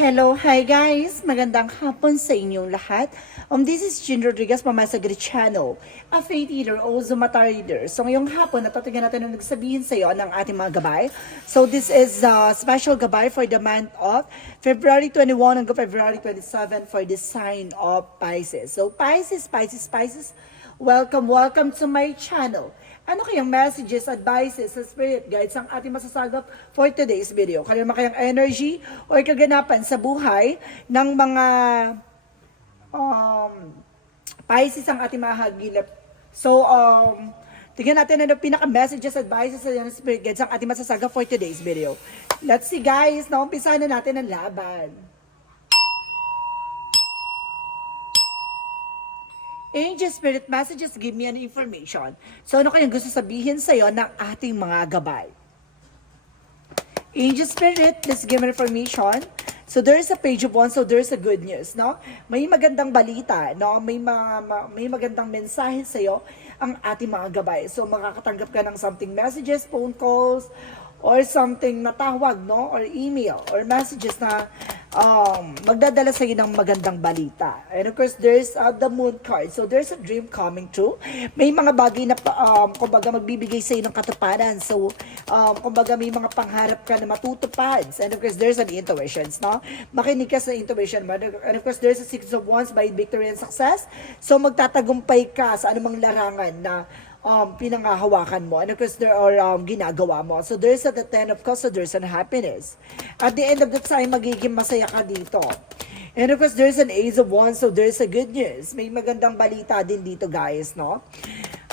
Hello, hi guys! Magandang hapon sa inyong lahat. This is Jean Rodriguez, Mama sa Grid Channel, a faith healer o Zumata reader. So ngayong hapon, natatagan natin ang nagsabihin sa iyo ng ating mga gabay. So this is a special gabay for the month of February 21 hanggang February 27 for the sign of Pisces. So Pisces, welcome to my channel. Ano kayang messages, advices, sa spirit guides ang ating masasagap for today's video? Kalima kayang energy o kaganapan sa buhay ng mga Pisces ang ating mahagilap. So, tingnan natin ano pinaka-messages, advices, and spirit guides ang ating masasagap for today's video. Let's see guys, naumpisahan na natin ang laban. Angel Spirit Messages, give me an information. So ano kayang gusto sabihin sa iyo ng ating mga gabay? Angel Spirit, let's give me information. So there's a page of one, so there's a good news, no? May magandang balita, no? May magandang mensahe sa iyo ang ating mga gabay. So makakatanggap ka ng something messages, phone calls, or something na tawag, no? Or email, or messages na magdadala sa iyo ng magandang balita. And of course, there's the moon card. So there's a dream coming true. May mga bagay na kumbaga magbibigay sa iyo ng katuparan. So kumbaga may mga pangarap ka na matutupad. And of course, there's an intuitions, no? Makinig ka sa intuition mo. And of course, there's a Six of Wands by victory and success. So magtatagumpay ka sa anumang larangan na pinangahawakan mo. And of course, there are ginagawa mo. So there's the Ten of Cups, so there's an happiness. At the end of the time, magiging masaya ka dito. And of course, there's an Ace of Wands, so there's a good news. May magandang balita din dito, guys, no?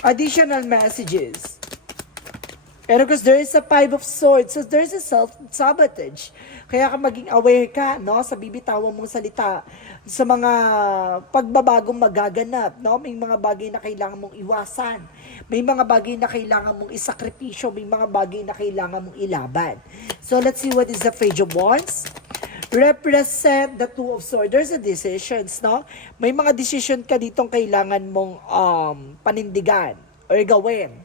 Additional messages. And of course, there is a Five of Swords, so there's a self-sabotage. Kaya ka maging aware ka, no, sa bibitawang mong salita, sa mga pagbabagong magaganap, no? May mga bagay na kailangan mong iwasan. May mga bagay na kailangan mong isakripisyo, may mga bagay na kailangan mong ilaban. So let's see what is the Page of Wands. Represent the Two of Swords. There's a decisions, no? May mga decision ka ditong kailangan mong panindigan or gawin.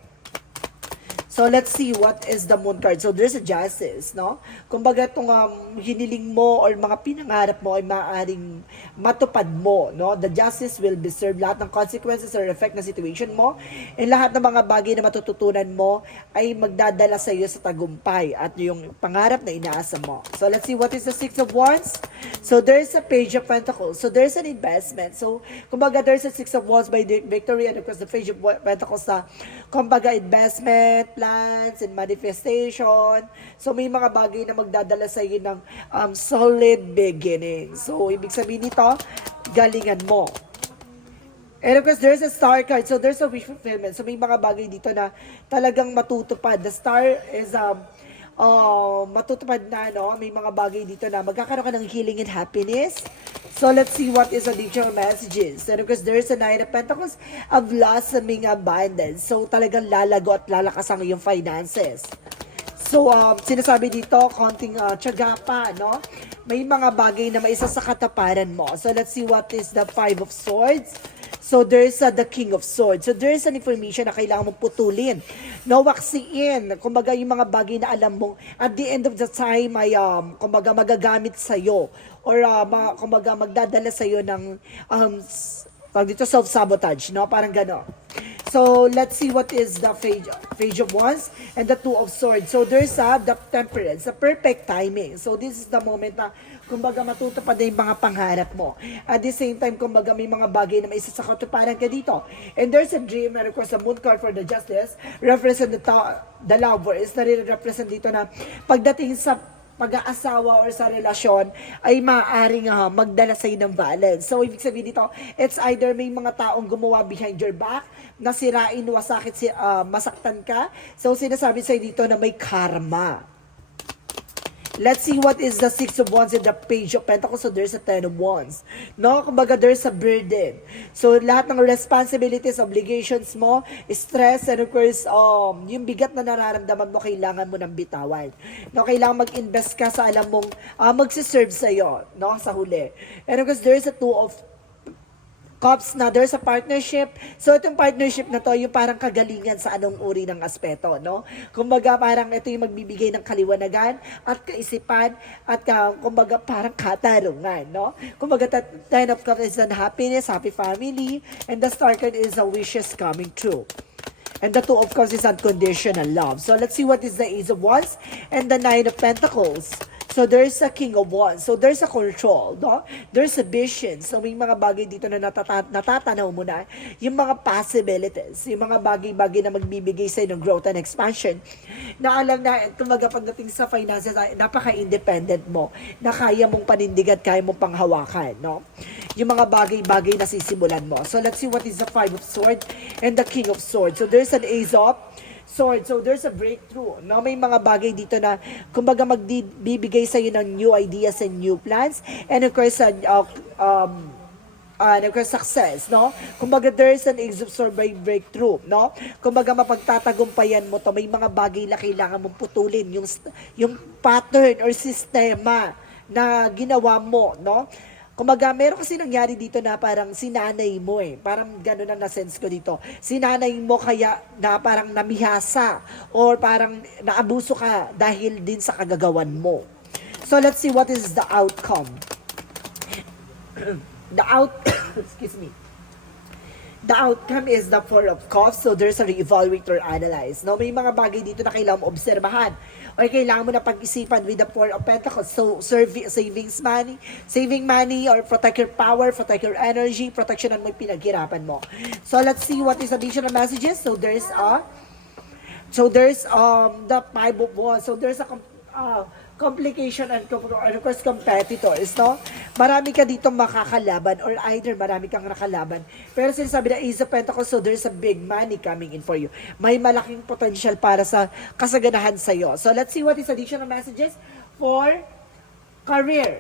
So, let's see what is the moon card. So, there's a justice, no? Kumbaga, itong hiniling mo or mga pinangarap mo ay maaaring matupad mo, no? The justice will be served. Lahat ng consequences or effect na situation mo and lahat ng mga bagay na matututunan mo ay magdadala sa iyo sa tagumpay at yung pangarap na inaasa mo. So, let's see what is the Six of Wands. So, there's a Page of Pentacles. So, there's an investment. So, kumbaga, there's a Six of Wands by victory and of course, the Page of Pentacles na kumbaga, investment, plans, and manifestation. So, may mga bagay na magdadala sa iyo ng solid beginning. So, ibig sabihin nito, galingan mo. And of course, there's a star card. So, there's a wish fulfillment. So, may mga bagay dito na talagang matutupad. The star is matutupad na, no? May mga bagay dito na magkakaroon ka ng healing and happiness. So, let's see what is additional messages. And of course, there's a Nine of Pentacles, a blossoming abundance. So, talagang lalago at lalakas ang iyong finances. So, sinasabi dito, konting tiyaga pa, no? May mga bagay na maisa sa kataparan mo. So, let's see what is the Five of Swords. So, there's the King of Swords. So, there's an information na kailangan mong putulin. No, waksiin. Kumbaga, yung mga bagay na alam mong at the end of the time ay, kumbaga, magagamit sa'yo. Or, kumbaga, magdadala sa'yo ng, dito, self-sabotage, no? Parang gano'n. So, let's see what is the Page of Wands and the Two of Swords. So, there's the Temperance, the perfect timing. So, this is the moment na, kumbaga, matutupad na yung mga pangarap mo. At the same time, kumbaga, may mga bagay na may isa sa katuparan ka dito. And there's a dream, and of course, the Moon card for the Justice, represent the lover, is nare-represent dito na pagdating sa pag-aasawa or sa relasyon ay maaaring magdala sa'yo ng balance. So, ibig sabihin dito, it's either may mga taong gumawa behind your back, nasirain, wasakit, masaktan ka. So, sinasabi sa'yo dito na may karma. Let's see what is the Six of Wands and the Page of Pentacles. So, there's a Ten of Wands. No? Kumbaga, there's a burden. So, lahat ng responsibilities, obligations mo, stress, and of course, yung bigat na nararamdaman mo, kailangan mo ng bitawan. No? Kailangan mag-invest ka sa alam mong magsiserve sa'yo, no? Sa huli. And of course, there's a Two of Cups na there's a partnership. So itong partnership na to, yung parang kagalingan sa anong uri ng aspeto, no? Kumbaga parang ito yung magbibigay ng kaliwanagan at kaisipan at kumbaga parang katarungan, no? Kumbaga Ten of Cups is an happiness, happy family, and the Star card is a wishes coming true. And the Two of Cups is unconditional love. So let's see what is the Ace of Wands and the Nine of Pentacles. So there's a King of Wands. So there's a control, no? There's a vision. So may mga bagay dito na natatanaw mo na, yung mga possibilities, yung mga bagay-bagay na magbibigay sa'yo ng growth and expansion. Na alam na, kumaga pagdating sa finances, napaka-independent mo, na kaya mong panindigan, kaya mong panghawakan, no? Yung mga bagay-bagay na sisimulan mo. So let's see what is the Five of Swords and the King of Swords. So there's an Ace of Sword. So there's a breakthrough, no? May mga bagay dito na kumbaga magbibigay sa iyo ng new ideas and new plans, and of course success, no? Kumbaga there's an Ace of Sword by breakthrough, no? Kumbaga mapagtatagumpayan mo to, may mga bagay na kailangan mong putulin yung pattern or sistema na ginawa mo, no? Kumbaga, meron kasi nangyari dito na parang sinanay mo Parang gano'n ang na-sense ko dito. Sinanay mo kaya na parang namihasa or parang naabuso ka dahil din sa kagagawan mo. So, let's see what is the outcome. Excuse me. The outcome is the Four of Cups. So, there's a re-evaluate or analyze. No? May mga bagay dito na kailangan mo obserbahan or kailangan mo na pag-isipan with the Four of Pentacles. So, saving money, or protect your power, protect your energy, protectionan mo yung pinaghirapan mo. So, let's see what is additional messages. So, there's the Five of Wands. So, there's a complication and of course competitors, no? Marami ka dito makakalaban or either marami kang nakalaban. Pero sinasabi na Ace of Pentacles, so there's a big money coming in for you. May malaking potential para sa kasaganahan sa'yo. So let's see what is additional messages for career.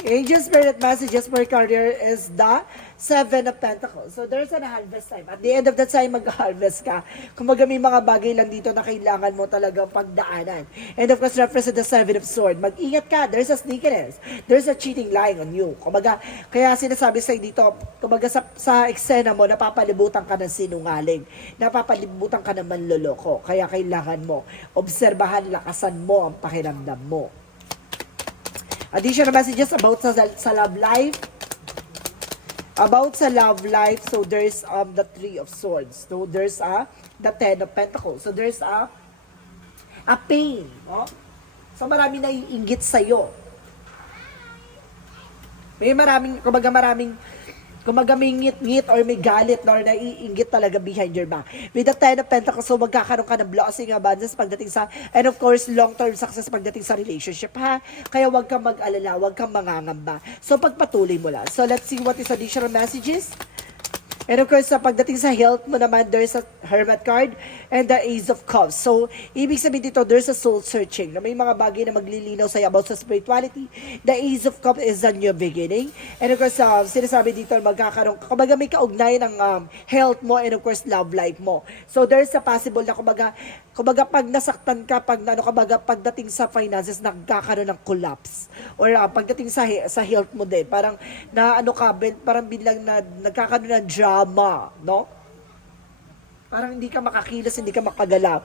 Angel Spirit messages for career is the Seven of Pentacles. So there's a harvest time. At the end of the time, mag-harvest ka. Kumbaga may mga bagay lang dito na kailangan mo talagang pagdaanan. And of course, represent the Seven of Swords. Mag-ingat ka. There's a sneakiness. There's a cheating lying on you. Kumbaga, kaya sinasabi sa'yo dito, kumbaga sa eksena mo, napapalibutan ka ng sinungaling. Napapalibutan ka ng manloloko. Kaya kailangan mo, obserbahan, lakasan mo ang pakiramdam mo. Additional messages about sa love life. About sa love life, so there's the Three of Swords. So there's the Ten of Pentacles. So there's a pain, no? So marami na iinggit sa'yo. May kumbaga may ngit-ngit or may galit or naiinggit talaga behind your back. With the Ten of Pentacles, so magkakaroon ka ng blessing abundance pagdating sa, and of course, long-term success pagdating sa relationship, ha? Kaya wag kang mag-alala, wag kang mangangamba. So, pagpatuloy mo lang. So, let's see what is additional messages. And of course, sa pagdating sa health mo naman, there's a Hermit card and the Ace of Cups. So, ibig sabihin dito, there's a soul searching. Na may mga bagay na maglilinaw sa'yo about sa spirituality. The Ace of Cups is a new beginning. And of course, sinasabi dito, magkakaroon, kumbaga may kaugnayan ng health mo and of course, love life mo. So, there's a possible na kumbaga pag nasaktan ka, pagdating sa finances, nagkakaroon ng collapse. Or pagdating sa health mo din, parang parang bilang na nagkakaroon ng drama, no? Parang hindi ka makakilos, hindi ka makagalaw.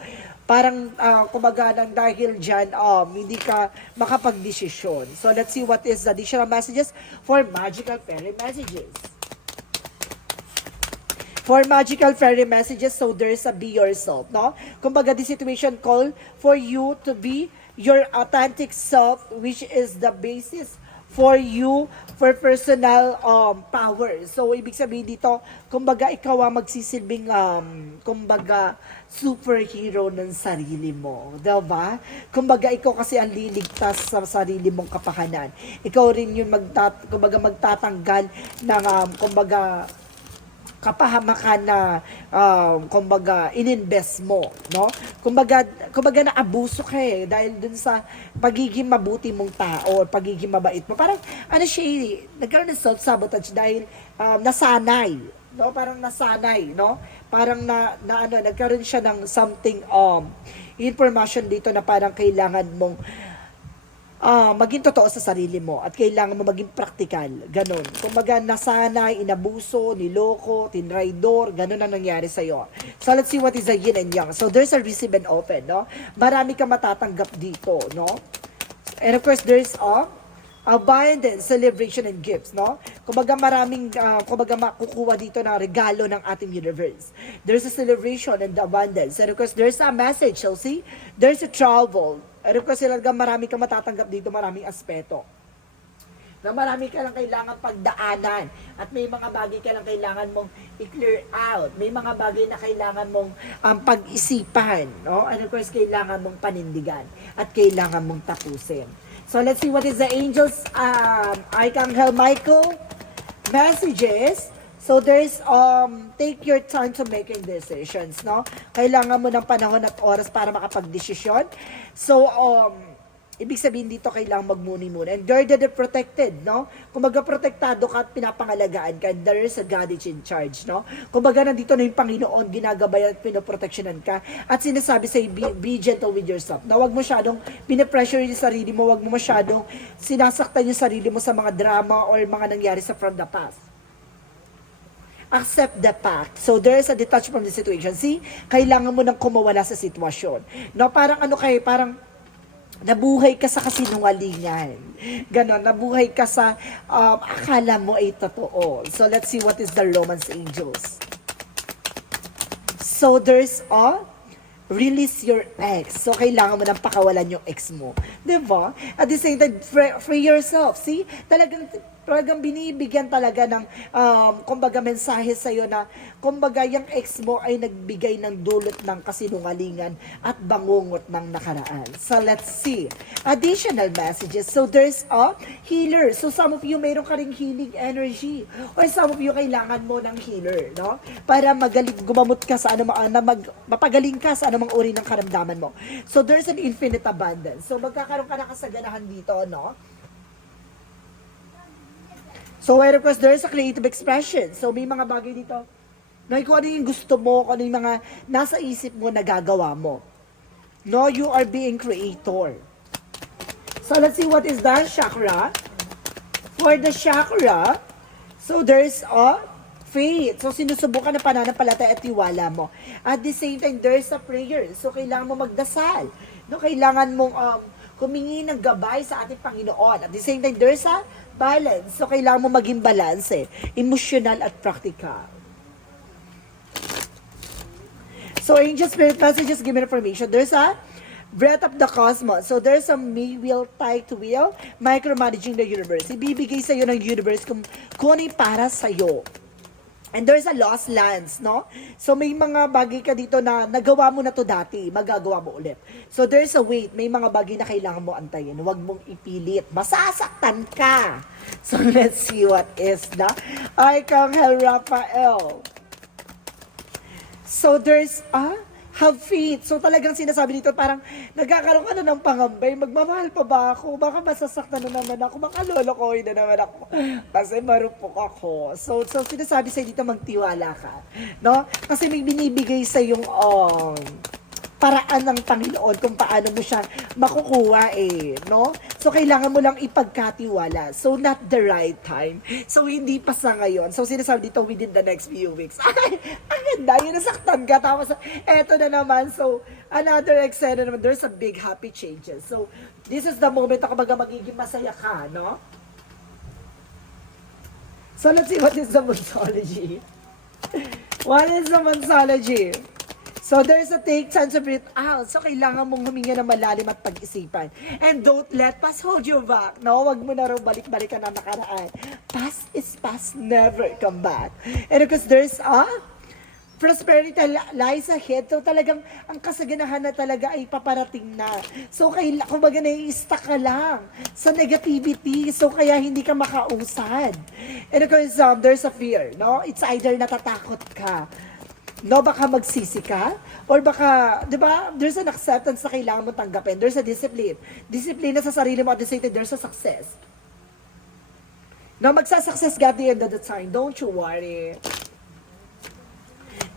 Parang, kumbaga, nang dahil dyan, hindi ka makapagdesisyon. So, let's see what is the additional messages for magical fairy messages. For magical fairy messages, so there's a be yourself, no? Kumbaga, the situation call for you to be your authentic self, which is the basis for you for personal power. So, ibig sabihin dito, kumbaga, ikaw ang magsisilbing, kumbaga, superhero ng sarili mo. Diba? Kumbaga, ikaw kasi ang liligtas sa sarili mong kapahanan. Ikaw rin yung magtatanggal ng, kumbaga, kapahamakan na kumbaga ininvest mo, no? Kumbaga naabuso ka dahil dun sa pagiging mabuti mong tao o pagiging mabait mo. Parang nagkaroon ng self-sabotage dahil nasanay, no? Parang nasanay, no? Parang nagkaroon siya ng something information dito na parang kailangan mong maging totoo sa sarili mo at kailangan mo maging practical. Ganon. Kung nasanay, inabuso, niloko, tinraidor, ganon ang nangyari sa'yo. So let's see what is the yin and yang. So there's a receive and open, no? Marami ka matatanggap dito, no? And of course, there's abundance, celebration, and gifts, no? Kumbaga maraming, kumbaga makukuha dito ng regalo ng ating universe. There's a celebration and abundance. And of course, there's a message, Chelsea. There's a travel. And of course, marami ka matatanggap dito, maraming aspeto. Na marami ka lang kailangan pagdaanan at may mga bagay ka lang kailangan mong i-clear out. May mga bagay na kailangan mong pag-isipan, no? And of course, kailangan mong panindigan at kailangan mong tapusin. So let's see what is the angels, Archangel Michael messages. So there's take your time to making decisions, no? Kailangan mo ng panahon at oras para makapagdesisyon. So ibig sabihin dito kailangan magmuni-muna. And guarded and protected, no? Kumbaga protektado ka at pinapangalagaan ka. And there is a God in charge, no? Kumbaga nandito na yung Panginoon, ginagabayan at pinoproteksyonan ka. At sinasabi sa'yo, be gentle with yourself. Na huwag mo masyadong pinapressure yung sarili mo, huwag mo masyadong sinasaktan yung sarili mo sa mga drama or mga nangyari sa from the past. Accept the fact. So there is a detachment from the situation. See, kailangan mo nang kumawala sa sitwasyon. No, parang parang nabuhay ka sa kasinungalingan. Ganon, nabuhay ka sa akala mo ay totoo. So let's see what is the Romance Angels. So there's release your ex. So kailangan mo nang pakawalan yung ex mo. Diba? At the same time, free yourself. See? Talagang binibigyan talaga ng kumbaga mensahe sa'yo na kumbaga yung ex mo ay nagbigay ng dulot ng kasinungalingan at bangungot ng nakaraan. So let's see. Additional messages. So there's a healer. So some of you mayroon ka ring healing energy. Or some of you kailangan mo ng healer, no? Para gumamot ka sa mapagaling ka sa anumang uri ng karamdaman mo. So there's an infinite abundance. So magkakaroon ka ng kasaganahan dito, no? So, of course, there is a creative expression. So, may mga bagay dito na kung ano yung gusto mo, kung ano yung mga nasa isip mo na gagawa mo. No, you are being creator. So, let's see what is the chakra. For the chakra, so there's a faith. So, sinusubukan na pananampalataya at tiwala mo. At the same time, there's a prayer. So, kailangan mo magdasal. No, kailangan mong humingi ng gabay sa ating Panginoon. At the same time, there's a balance. So, kailangan mo maging balance, emotional at practical. So, angel spirit messages give me information. There's a breath of the cosmos. So, there's a may will tied to will, micromanaging the universe. Ibibigay sa'yo ng universe kung ano yung para sa'yo. And there's a lost lands, no? So may mga bagay ka dito na nagawa mo na to dati, magagawa mo ulit. So there's a wait, may mga bagay na kailangan mo antayin. Huwag mong ipilit. Masasaktan ka. So let's see what is the Archangel Raphael. So there's have faith. So talagang sinasabi dito, parang nagkakaroon ka na ng pangambay, magmamahal pa ba ako? Baka masasaktan na naman ako, baka lolokohin na naman ako. Kasi marupok ako. So sinasabi sa'yo dito, magtiwala ka. No? Kasi may binibigay sa yung paraan ng Panginoon kung paano mo siya makukuha no? So, kailangan mo lang ipagkatiwala. So, not the right time. So, hindi pa sa ngayon. So, sinasabi dito within the next few weeks. Ay, ang ganda, yun, nasaktan ka. Tapos, eto na naman. So, another eksena naman, there's a big happy changes. So, this is the moment na kapag magiging masaya ka, no? So, let's see what is the Monsology. What is the Monsology? So, there's a take time to breathe out. So, kailangan mong huminga ng malalim at pag-isipan. And don't let past hold you back. No, wag mo na raw balik-balikan ang nakaraan. Past is past, never come back. And because there's prosperity lies ahead. So, talagang ang kasaganahan na talaga ay paparating na. So, kumbaga nai-stuck ka lang sa negativity. So, kaya hindi ka makausad. And of course, there's a fear. No? It's either natatakot ka. No, baka magsisi ka, or baka, di ba, there's an acceptance na kailangan mo tanggapin. There's a discipline. Discipline na sa sarili mo at the same time, there's a success. No, magsasuccess ka at the end of the time. Don't you worry.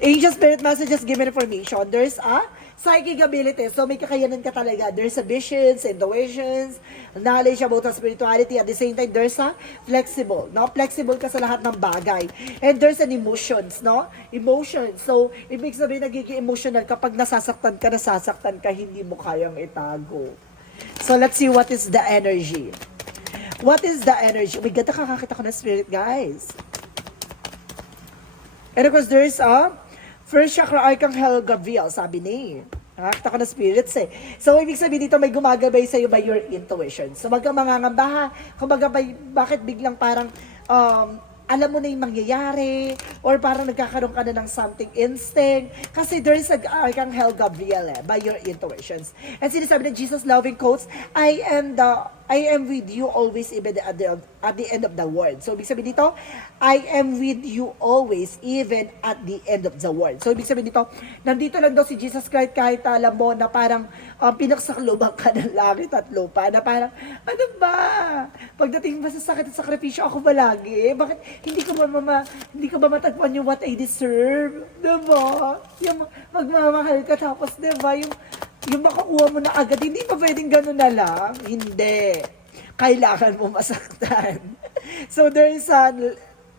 Angel Spirit messages give information. There's a Psychic abilities. So, may kakayanan ka talaga. There's a visions, intuitions, knowledge about the spirituality. At the same time, there's a flexible. No? Flexible ka sa lahat ng bagay. And there's an emotions. No? Emotions. So, ibig sabihin, nagiging emotional kapag nasasaktan ka, hindi mo kayang itago. So, let's see what is the energy. What is the energy? May ganda kakakita ko na spirit, guys. And of course, there's a first chakra Archangel Gabriel, sabi ni. Nakakita ko na spirits eh. So, ibig sabihin dito, may gumagabay sa'yo by your intuition. So, mangangambaha, kumbaga, bakit biglang parang, alam mo na yung mangyayari, or parang nagkakaroon ka na ng something instinct. Kasi there is a Archangel Gabriel by your intuitions. And sinasabi ng Jesus loving quotes, I am with you always even at the end of the world. So, ibig sabihin dito, I am with you always even at the end of the world. So, ibig sabihin dito, nandito lang daw si Jesus Christ kahit alam mo na parang pinagsakloban ka ng langit at lupa, na parang, ano ba? Pagdating ba sa sakit at sakripisyo, ako ba lagi? Bakit hindi ko ba matagpuan yung what I deserve? Diba? Yung magmamahal ka tapos, diba? Yung makukuha mo na agad, hindi pa pwedeng gano'n na lang? Hindi. Kailangan mo masaktan. So, there is a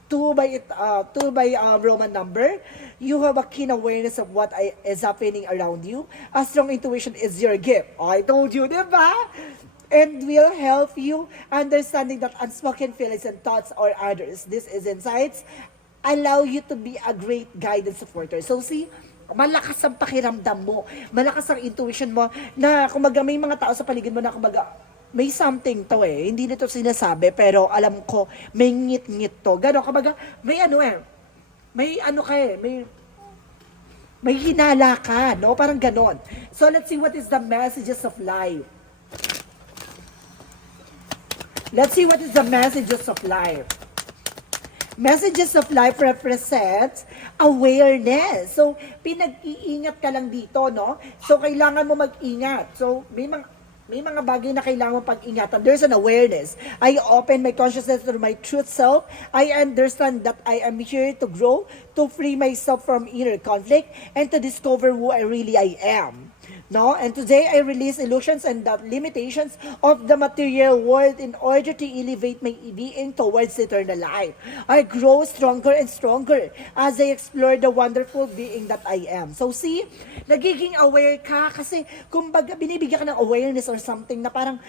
2 by Roman number. You have a keen awareness of what is happening around you. A strong intuition is your gift. Oh, I told you, di ba? And will help you understanding that unspoken feelings and thoughts or others. This is insights. Allow you to be a great guide and supporter. So, see, malakas ang pakiramdam mo, malakas ang intuition mo, na kumbaga may mga tao sa paligid mo na kumbaga, may something to eh, hindi nito sinasabi, pero alam ko, may ngit-ngit to. Gano'n, kumbaga, may ano eh, may ano ka eh, may hinala ka, no? Parang gano'n. So, let's see what is the messages of life. Let's see what is the messages of life. Messages of life represents awareness. So, pinag-iingat ka lang dito, no? So, kailangan mo mag-ingat. So, may mga bagay na kailangan mo pag-ingatan. There's an awareness. I open my consciousness to my truth self. I understand that I am here to grow, to free myself from inner conflict, and to discover who I really am. No? And today, I release illusions and the limitations of the material world in order to elevate my being towards eternal life. I grow stronger and stronger as I explore the wonderful being that I am. So see, nagiging aware ka kasi kumbaga binibigyan ka ng awareness or something na parang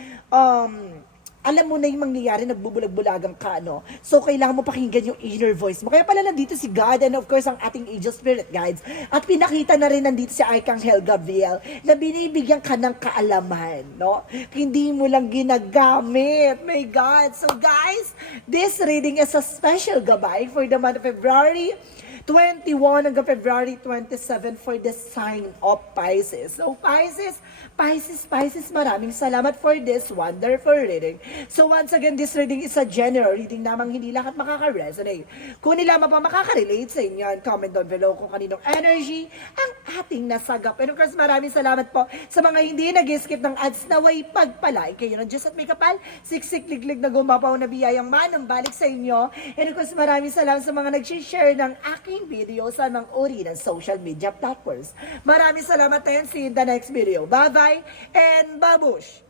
alam mo na yung mangyayari, nagbubulag-bulagang ka, no? So, kailangan mo pakinggan yung inner voice mo. Kaya pala nandito si God and of course, ang ating angel spirit guides. At pinakita na rin nandito si Archangel Gabriel na binibigyan ka ng kaalaman, no? Hindi mo lang ginagamit. My God. So, guys, this reading is a special gabay for the month of February 21 hanggang February 27 for the sign of Pisces. So, Pisces, maraming salamat for this wonderful reading. So, once again, this reading is a general reading namang hindi lahat makaka-resonate. Kung nila pa makaka-relate sa inyo, comment down below kung kaninong energy ang ating nasagap. And of course, maraming salamat po sa mga hindi nag-skip ng ads na way pagpalay kayo ng Diyos at may kapal, siksik-liglig na gumapaw na biyayang manang balik sa inyo. And of course, maraming salamat sa mga nag-share ng aking video sa mga uri ng social media platforms. Maraming salamat and see you in the next video. Bye-bye and babush!